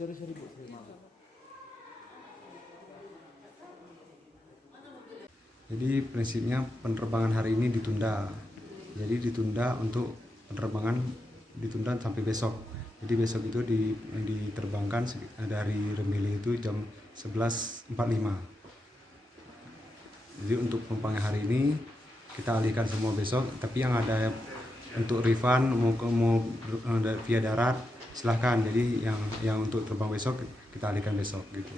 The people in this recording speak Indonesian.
Sorry, Bu. Sorry, maaf. Jadi prinsipnya penerbangan hari ini ditunda. Jadi ditunda untuk penerbangan ditunda sampai besok. Jadi besok itu diterbangkan dari Rembele itu jam 11.45. Jadi untuk penumpangnya hari ini kita alihkan semua besok. Tapi yang ada untuk refund mau via darat silahkan. Jadi yang untuk terbang besok kita alihkan besok gitu.